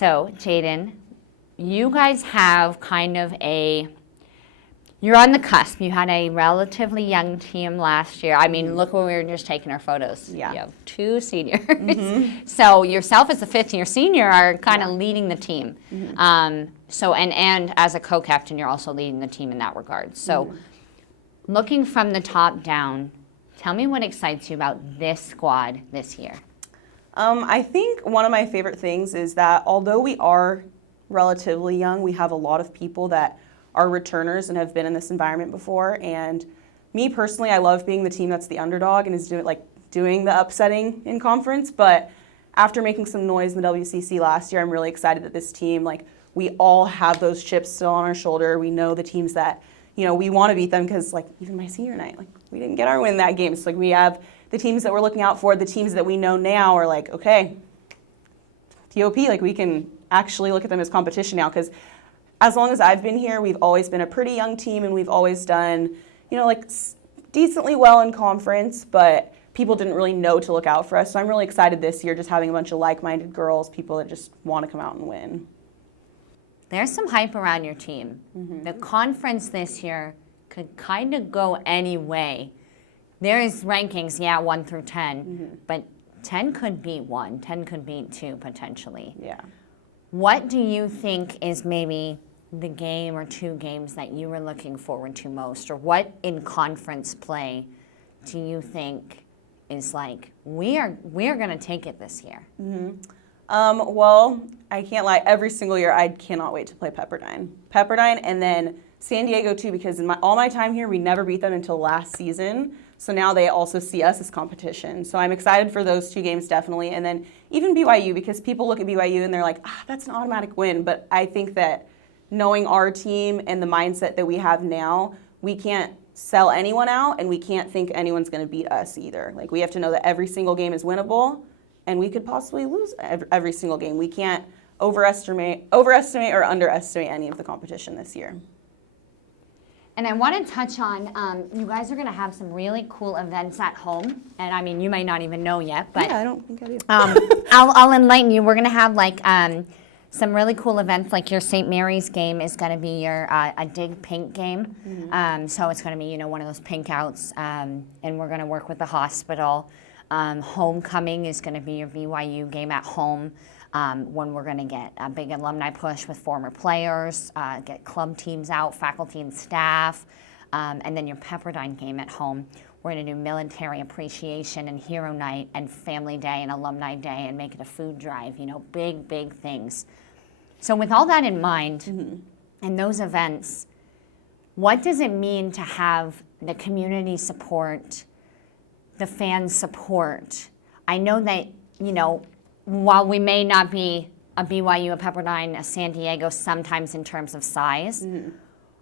So, Jadyn, you guys have kind of you're on the cusp. You had a relatively young team last year. I mean, look where we were just taking our photos. Yeah. You have 2 seniors. So yourself as a fifth-year senior are kind of leading the team. So and as a co-captain, you're also leading the team in that regard. So looking from the top down, tell me what excites you about this squad this year. I think one of my favorite things is that although we are relatively young, we have a lot of people that are returners and have been in this environment before. And me personally, I love being the team that's the underdog and is doing the upsetting in conference. But after making some noise in the WCC last year, I'm really excited that this team, we all have those chips still on our shoulder. We know the teams that, we want to beat them because, even my senior night, we didn't get our win that game. So, we have the teams that we're looking out for. The teams that we know now are okay, TOP, we can actually look at them as competition now, because as long as I've been here, we've always been a pretty young team, and we've always done, decently well in conference, but people didn't really know to look out for us. So I'm really excited this year, just having a bunch of like-minded girls, people that just want to come out and win. There's some hype around your team. The conference this year could kind of go any way. There is rankings, 1 through 10, but 10 could beat 1, 10 could beat 2 potentially. Yeah. What do you think is maybe the game or 2 games that you were looking forward to most? Or what in conference play do you think is we are going to take it this year? Well, I can't lie. Every single year, I cannot wait to play Pepperdine, and then San Diego too, because in all my time here, we never beat them until last season. So now they also see us as competition. So I'm excited for those 2 games, definitely. And then even BYU, because people look at BYU and they're like, that's an automatic win. But I think that knowing our team and the mindset that we have now, we can't sell anyone out, and we can't think anyone's going to beat us either. We have to know that every single game is winnable, and we could possibly lose every single game. We can't overestimate or underestimate any of the competition this year. And I want to touch on, you guys are going to have some really cool events at home. And I mean, you may not even know yet, but yeah, I don't think I do. I'll enlighten you. We're going to have some really cool events, your St. Mary's game is going to be your a dig pink game. So it's going to be, one of those pink outs, and we're going to work with the hospital. Homecoming is going to be your BYU game at home, when we're going to get a big alumni push with former players, get club teams out, faculty and staff, and then your Pepperdine game at home. We're going to do military appreciation and hero night and family day and alumni day and make it a food drive, big, big things. So with all that in mind, and those events, what does it mean to have the community support, the fan support? I know that, while we may not be a BYU, a Pepperdine, a San Diego sometimes in terms of size,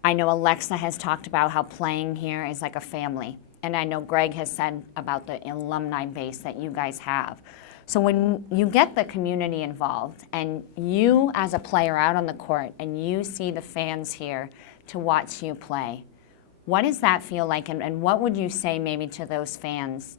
I know Alexa has talked about how playing here is like a family. And I know Greg has said about the alumni base that you guys have. So when you get the community involved and you as a player out on the court and you see the fans here to watch you play, what does that feel like? And what would you say maybe to those fans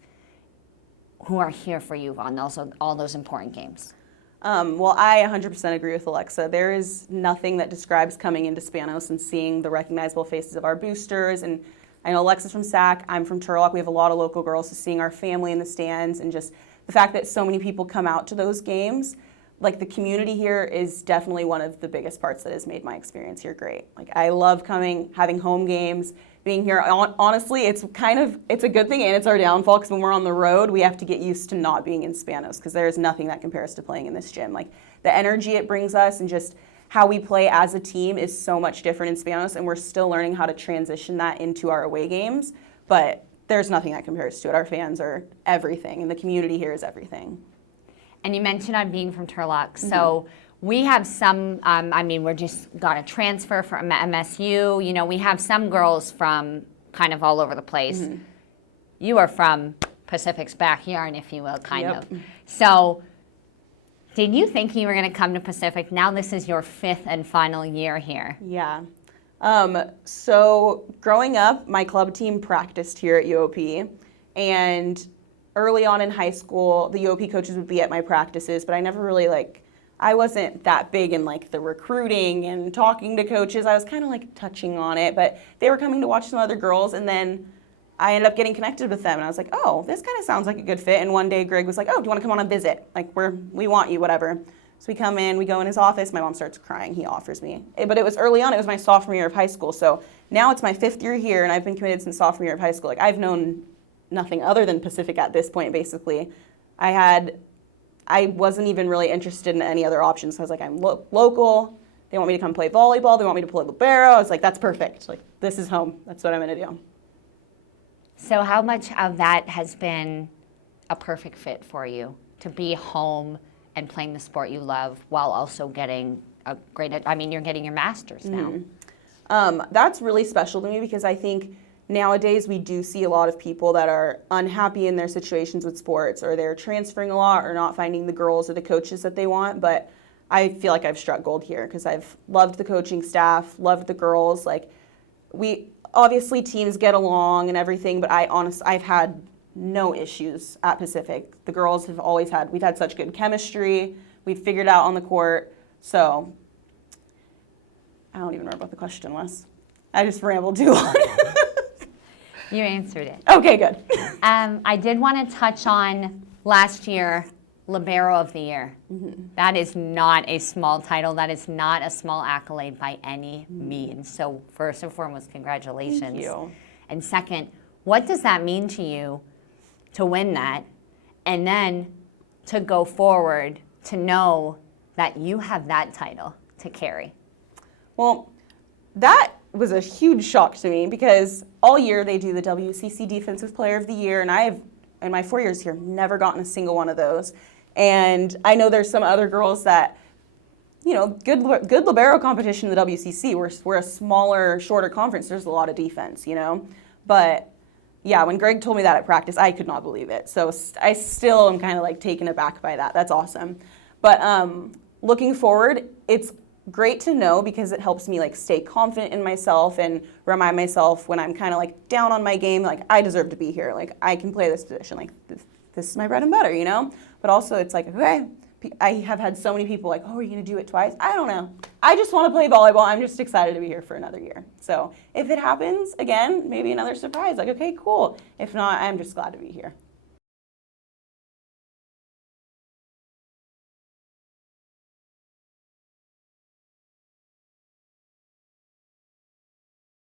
who are here for you on all those important games? Well, I 100% agree with Alexa. There is nothing that describes coming into Spanos and seeing the recognizable faces of our boosters. And I know Alexa's from SAC, I'm from Turlock. We have a lot of local girls, so seeing our family in the stands and just the fact that so many people come out to those games, the community here is definitely one of the biggest parts that has made my experience here great. I love coming, having home games, being here. Honestly, it's a good thing and it's our downfall, because when we're on the road, we have to get used to not being in Spanos, because there is nothing that compares to playing in this gym. The energy it brings us and just how we play as a team is so much different in Spanos, and we're still learning how to transition that into our away games. But there's nothing that compares to it. Our fans are everything, and the community here is everything. And you mentioned on being from Turlock, so we have some, we're just got a transfer from MSU. We have some girls from kind of all over the place. You are from Pacific's backyard, if you will, kind of. So did you think you were going to come to Pacific? Now this is your 5th and final year here. Yeah. So growing up, my club team practiced here at UOP, and early on in high school, the UOP coaches would be at my practices, but I never really I wasn't that big in like the recruiting and talking to coaches. I was kind of like touching on it, but they were coming to watch some other girls, and then I ended up getting connected with them, and I was like, oh, this kind of sounds like a good fit. And one day Greg was like, oh, do you want to come on a visit? Like, we want you, whatever. So we come in, we go in his office, my mom starts crying, he offers me. But it was early on, it was my sophomore year of high school, so now it's my 5th year here, and I've been committed since sophomore year of high school. Like, I've known nothing other than Pacific at this point, basically. I wasn't even really interested in any other options. So I was like, I'm local, they want me to come play volleyball, they want me to play libero. I was like, that's perfect, like, this is home, that's what I'm gonna do. So how much of that has been a perfect fit for you, to be home and playing the sport you love while also getting a great, I mean, you're getting your master's now. That's really special to me because I think nowadays we do see a lot of people that are unhappy in their situations with sports, or they're transferring a lot or not finding the girls or the coaches that they want. But I feel like I've struck gold here because I've loved the coaching staff, loved the girls. Like, obviously teams get along and everything, but I've had no issues at Pacific. The girls have we've had such good chemistry. We've figured out on the court. So I don't even remember what the question was. I just rambled too long. You answered it. Okay, good. I did want to touch on last year, Libero of the Year. Mm-hmm. That is not a small title. That is not a small accolade by any means. So first and foremost, congratulations. Thank you. And second, what does that mean to you to win that, and then to go forward to know that you have that title to carry? Well, that was a huge shock to me because all year they do the WCC Defensive Player of the Year, and I have, in my 4 years here, never gotten a single one of those. And I know there's some other girls that, you know, good libero competition in the WCC. We're a smaller, shorter conference. There's a lot of defense, you know. But yeah, when Greg told me that at practice, I could not believe it. So I still am kind of like taken aback by that. That's awesome. But looking forward, it's great to know because it helps me like stay confident in myself and remind myself when I'm kind of like down on my game, like I deserve to be here. Like I can play this position. Like this is my bread and butter, you know? But also it's like, okay, I have had so many people like, oh, are you going to do it twice? I don't know. I just want to play volleyball. I'm just excited to be here for another year. So if it happens again, maybe another surprise. Like, okay, cool. If not, I'm just glad to be here.